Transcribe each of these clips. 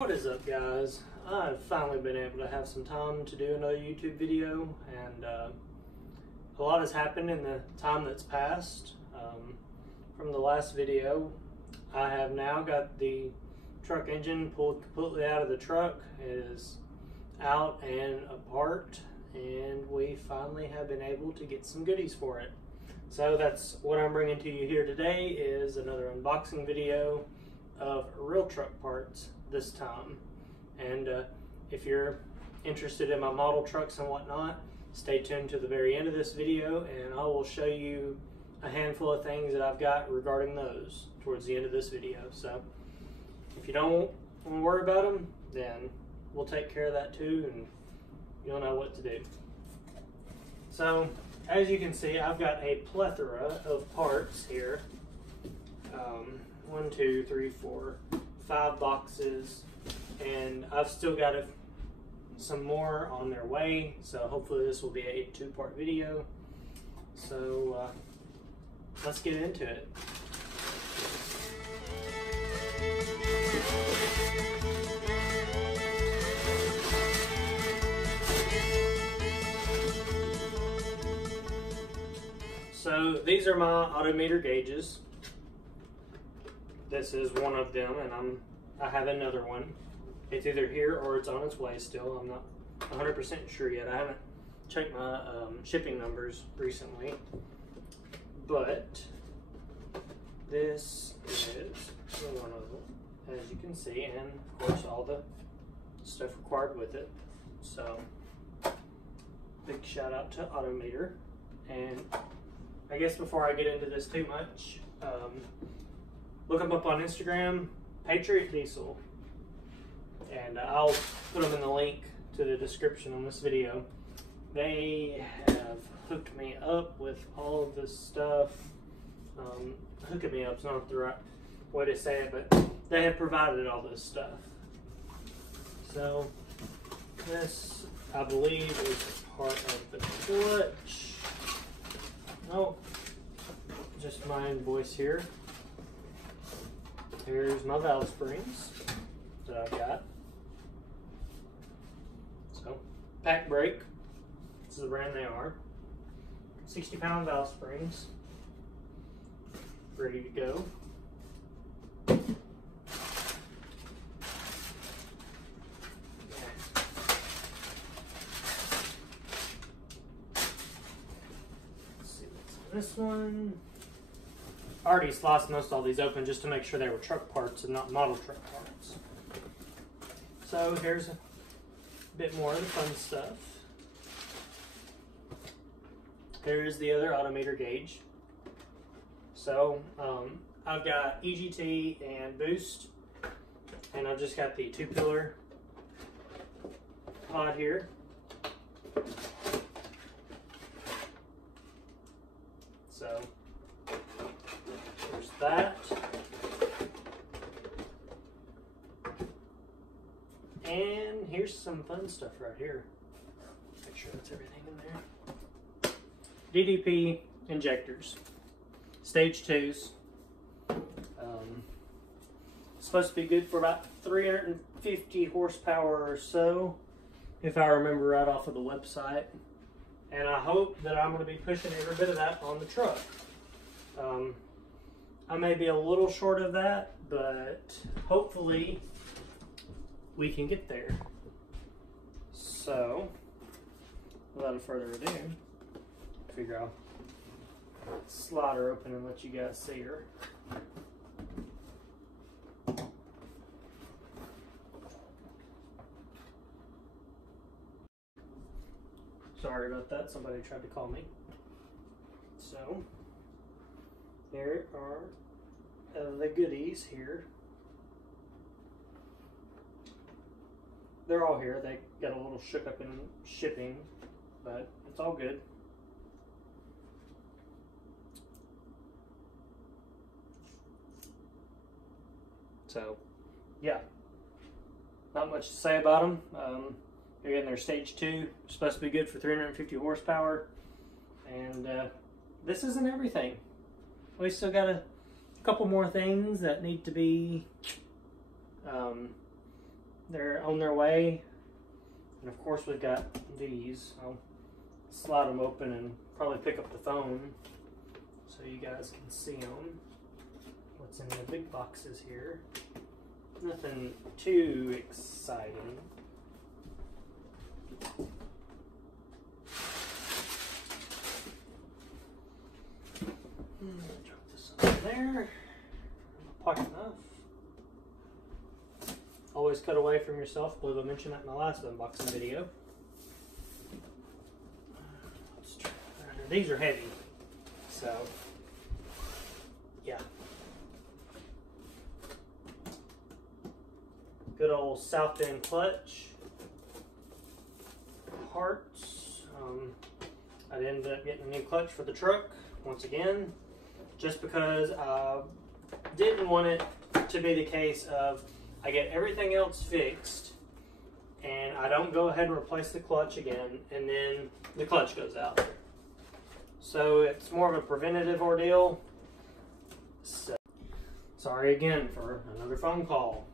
What is up, guys? I've finally been able to have some time to do another YouTube video, and a lot has happened in the time that's passed from the last video. I have now got the truck engine pulled completely out of the truck. It is out and apart, and we finally have been able to get some goodies for it. So that's what I'm bringing to you here today, is another unboxing video of real truck parts this time. And if you're interested in my model trucks and whatnot, stay tuned to the very end of this video, and I will show you a handful of things that I've got regarding those towards the end of this video. So if you don't want to worry about them, then we'll take care of that too, and you'll know what to do. So as you can see, I've got a plethora of parts here. 1, 2, 3, 4, 5 boxes, and I've still got some more on their way, so hopefully this will be a 2-part video. So let's get into it. So these are my Autometer gauges. This is one of them, and I have another one. It's either here or it's on its way still. I'm not 100% sure yet. I haven't checked my shipping numbers recently. But this is one of them, as you can see, and of course all the stuff required with it. So big shout out to Autometer. And I guess before I get into this too much, look them up on Instagram, Patriot Diesel, and I'll put them in the link to the description on this video. They have hooked me up with all of this stuff. Hooking me up is not the right way to say it, but they have provided all this stuff. So this, I believe, is part of the clutch. Oh, just my invoice here. Here's my valve springs that I've got. So, Pack Brake. This is the brand they are. 60-pound valve springs. Ready to go. Let's see what's in this one. I already sliced most all these open just to make sure they were truck parts and not model truck parts. So here's a bit more of the fun stuff. Here's the other Autometer gauge. So I've got EGT and Boost, and I've just got the 2-pillar pod here. So there's that. And here's some fun stuff right here. Make sure that's everything in there. DDP injectors. Stage 2s. Supposed to be good for about 350 horsepower or so, if I remember right off of the website. And I hope that I'm going to be pushing every bit of that on the truck. I may be a little short of that, but hopefully we can get there. So, without further ado, figure I'll slide her open and let you guys see her. Sorry about that, somebody tried to call me. So, there are the goodies here. They're all here. They got a little shook up in shipping, but it's all good. So, yeah, not much to say about them. They're getting their stage 2, supposed to be good for 350 horsepower, and this isn't everything. We still got a couple more things that need to be they're on their way. And of course we've got these. I'll slide them open and probably pick up the phone so you guys can see them. What's in the big boxes here. Nothing too exciting. Drop this on there. Pocket enough. Always cut away from yourself. I believe I mentioned that in my last unboxing video. Let's try. These are heavy, so yeah. Good old South Bend clutch. Parts. I ended up getting a new clutch for the truck once again, just because I didn't want it to be the case of I get everything else fixed and I don't go ahead and replace the clutch again and then the clutch goes out. So it's more of a preventative ordeal. So, sorry again for another phone call.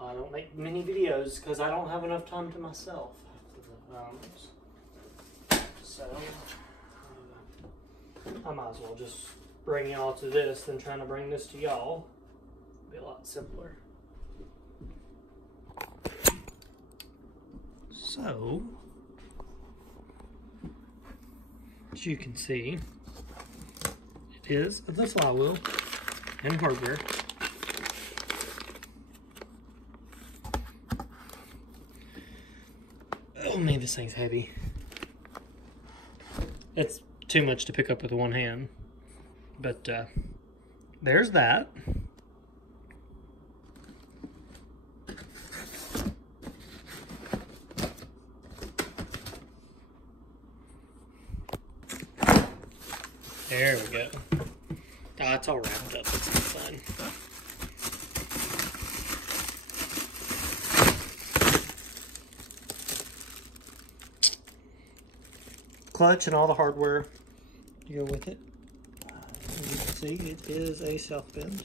I don't make many videos because I don't have enough time to myself. So I might as well just bring y'all to this than trying to bring this to y'all. Be a lot simpler. So, as you can see, it is the flywheel and hardware. Oh man, this thing's heavy. It's too much to pick up with one hand. But there's that. There we go. Oh, it's all wrapped up. It's fun. Clutch and all the hardware to go with it. As you can see, it is a South Bend.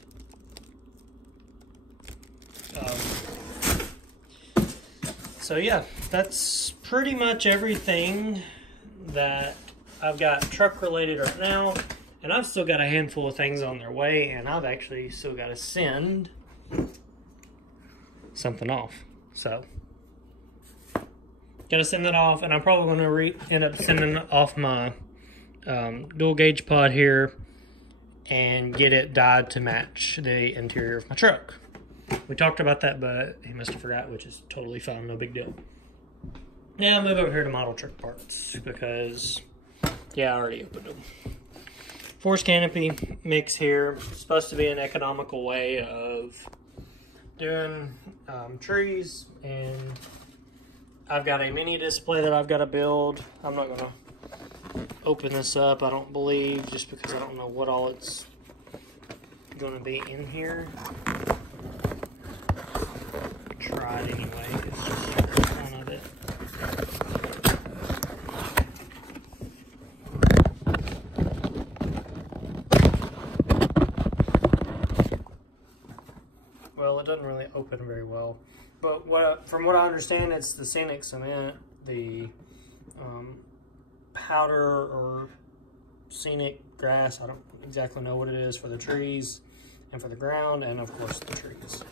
So yeah, that's pretty much everything that I've got truck related right now, and I've still got a handful of things on their way, and I've actually still got to send something off. So got to send that off, and I'm probably going to end up sending off my dual gauge pod here and get it dyed to match the interior of my truck. We talked about that, but he must have forgot, which is totally fine, no big deal. Now I'll move over here to model truck parts because, yeah, I already opened them. Force canopy mix here. It's supposed to be an economical way of doing trees, and I've got a mini display that I've got to build. I'm not going to open this up, I don't believe, just because I don't know what all it's going to be in here. Try it anyway. It's just fun of it. Well, it doesn't really open very well. But from what I understand, it's the scenic cement, the powder or scenic grass. I don't exactly know what it is for the trees and for the ground, and of course the trees.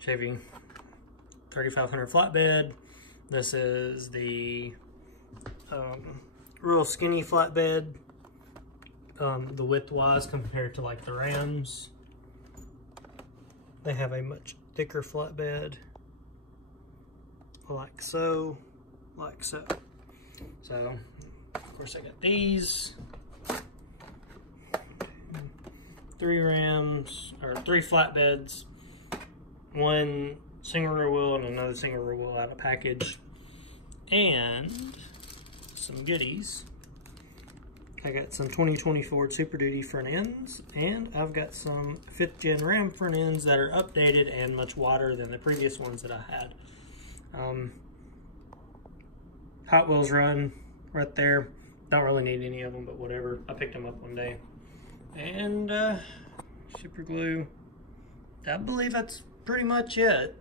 Chevy 3500 flatbed. This is the real skinny flatbed, the width-wise compared to like the Rams. They have a much thicker flatbed, like so, like so. So, of course, I got these. 3 Rams, or 3 flatbeds, 1 single rear wheel and another single rear wheel out of package, and some goodies. I got some 2024 Super Duty front ends, and I've got some 5th gen Ram front ends that are updated and much wider than the previous ones that I had. Hot Wheels run right there. Don't really need any of them, but whatever. I picked them up one day. And super glue. I believe that's pretty much it.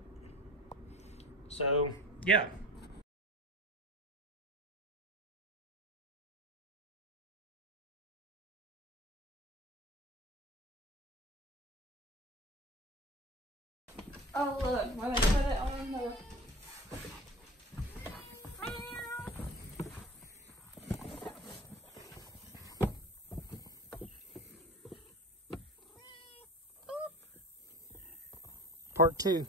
So, yeah. Oh look, when I put it on the... Part 2.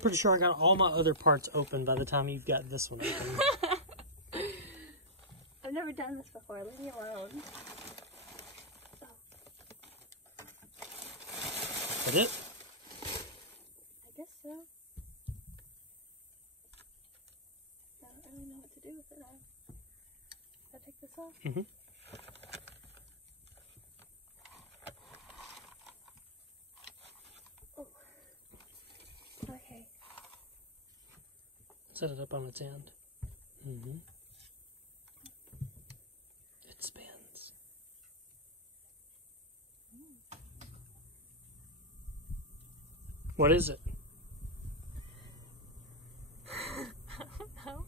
Pretty sure I got all my other parts open by the time you've got this one open. I've never done this before. Leave me alone. Oh. That it? I guess so. I don't really know what to do with it now. Should I take this off? Mm-hmm. Okay. Set it up on its end. Mm-hmm. It spins. What is it? I don't know.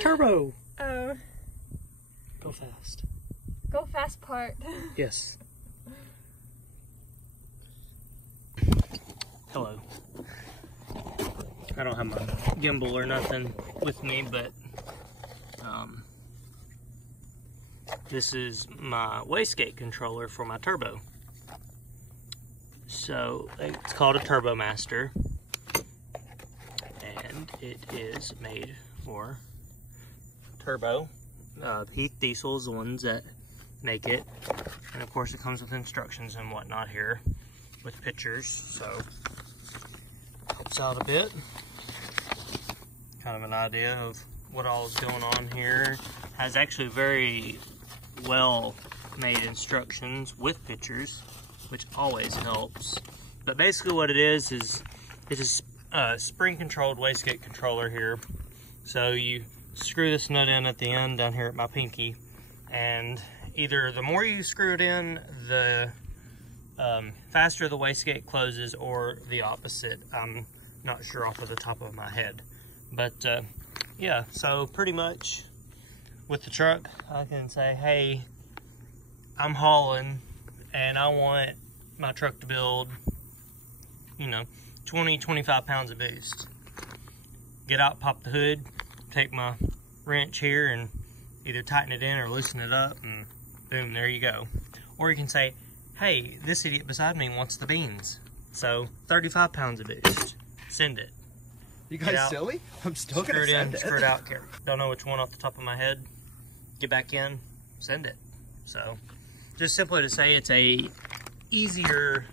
Turbo! Oh. Go fast. Go fast part. Yes. Hello. I don't have my gimbal or nothing with me, but this is my wastegate controller for my turbo. So it's called a Turbo Master, and it is made for turbo. Heath Diesel is the ones that make it, and of course it comes with instructions and whatnot here with pictures, so helps out a bit. Kind of an idea of what all is going on here. Has actually very well made instructions with pictures, which always helps. But basically what it is it's a spring controlled wastegate controller here. So you screw this nut in at the end down here at my pinky, and either the more you screw it in, the faster the wastegate closes, or the opposite. I'm not sure off of the top of my head. But yeah, so pretty much with the truck, I can say, hey, I'm hauling and I want my truck to build, 20, 25 pounds of boost. Get out, pop the hood, take my wrench here and either tighten it in or loosen it up, and boom, there you go. Or you can say, hey, this idiot beside me wants the beans. So 35 pounds of boost, send it. You guys silly? I'm still gonna send it. Screw it out, Carrie. Don't know which one off the top of my head. Get back in, send it. So, just simply to say it's a easier,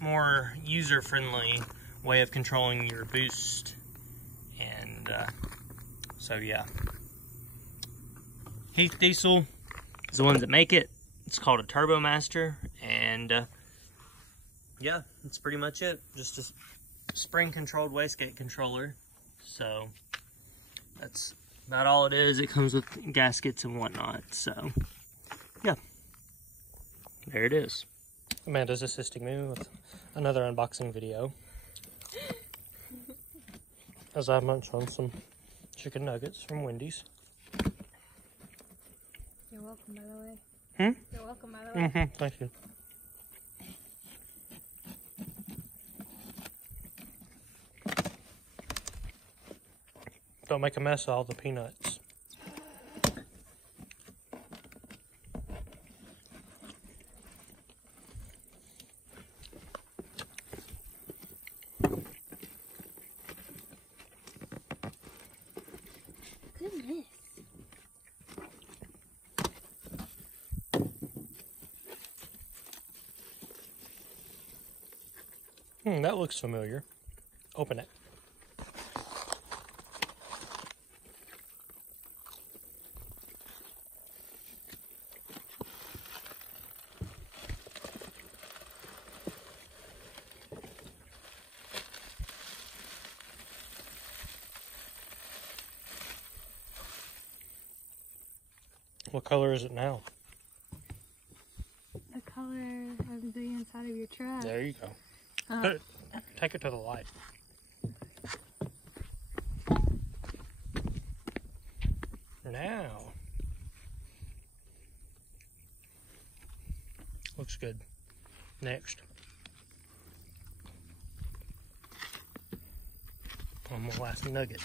more user-friendly way of controlling your boost. And, so yeah. Heath Diesel is the ones that make it. It's called a Turbo Master, and, yeah, that's pretty much it. Just a spring controlled wastegate controller. So that's about all it is. It comes with gaskets and whatnot. So yeah, there it is. Amanda's assisting me with another unboxing video as I munch on some chicken nuggets from Wendy's. You're welcome, by the way. Hmm? You're welcome, by the way. Thank you. Don't make a mess of all the peanuts. Goodness. That looks familiar. Open it. What color is it now? The color of the inside of your truck. There you go. Take it to the light. Now. Looks good. Next. One more last nugget.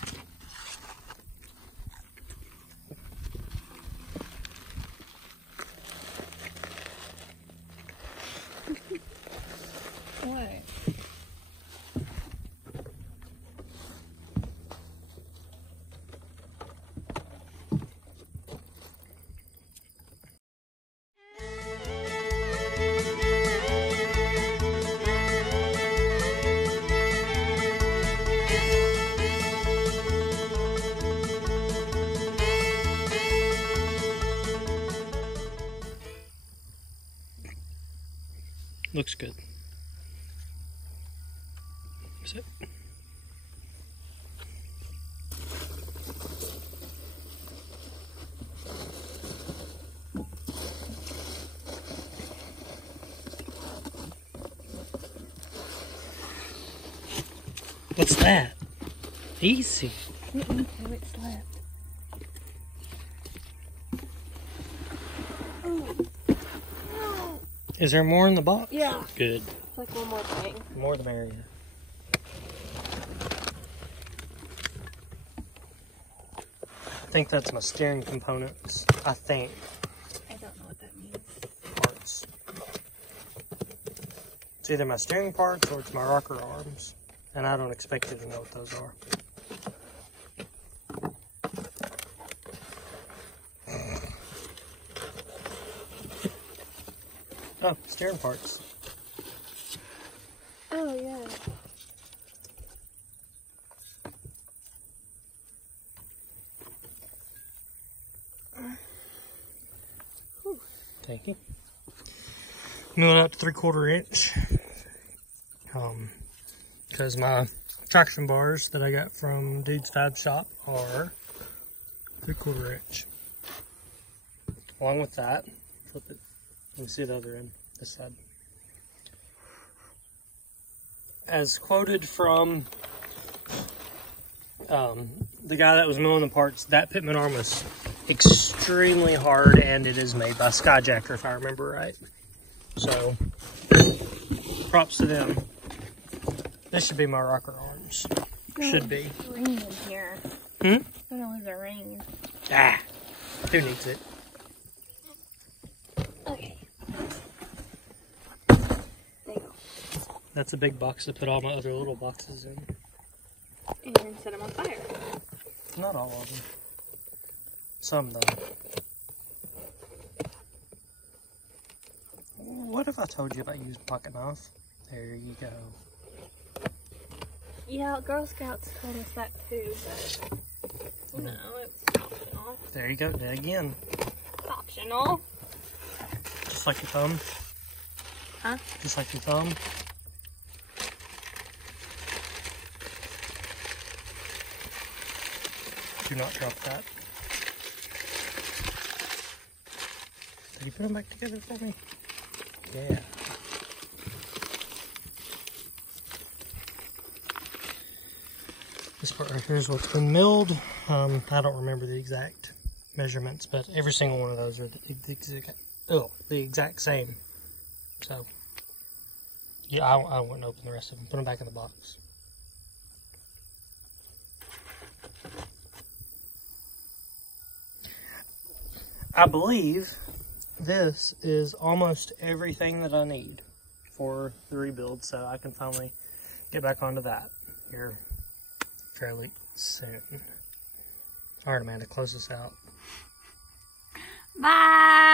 What? Looks good. Is it? What's that? Easy. What's left? Is there more in the box? Yeah. Good. It's like one more thing. The more the merrier. I think that's my steering components. I think. I don't know what that means. Parts. It's either my steering parts or it's my rocker arms. And I don't expect you to know what those are. Oh, steering parts. Oh, yeah. Thank you. Milling up to 3/4 inch. Because my traction bars that I got from Dude's Fab Shop are 3/4 inch. Along with that, flip it. You can see the other end, this side. As quoted from the guy that was milling the parts, that pitman arm was extremely hard, and it is made by Skyjacker, if I remember right. So, props to them. This should be my rocker arms. Should be. Ring in here. Hmm? I don't lose a ring. Ah, who needs it? Okay. There you go. That's a big box to put all my other little boxes in. And set them on fire. Not all of them. Some though. What if I told you about using pocket knife? There you go. Yeah, Girl Scouts told us that too, but no, it's optional. There you go, again. It's optional. Just like your thumb. Huh? Just like your thumb. Do not drop that. Did you put them back together for me? Yeah. This part right here is what's been milled. I don't remember the exact measurements, but every single one of those are the exact same. So, yeah, I wouldn't open the rest of them. Put them back in the box. I believe this is almost everything that I need for the rebuild, so I can finally get back onto that here fairly soon. Alright, Amanda, close this out. Bye!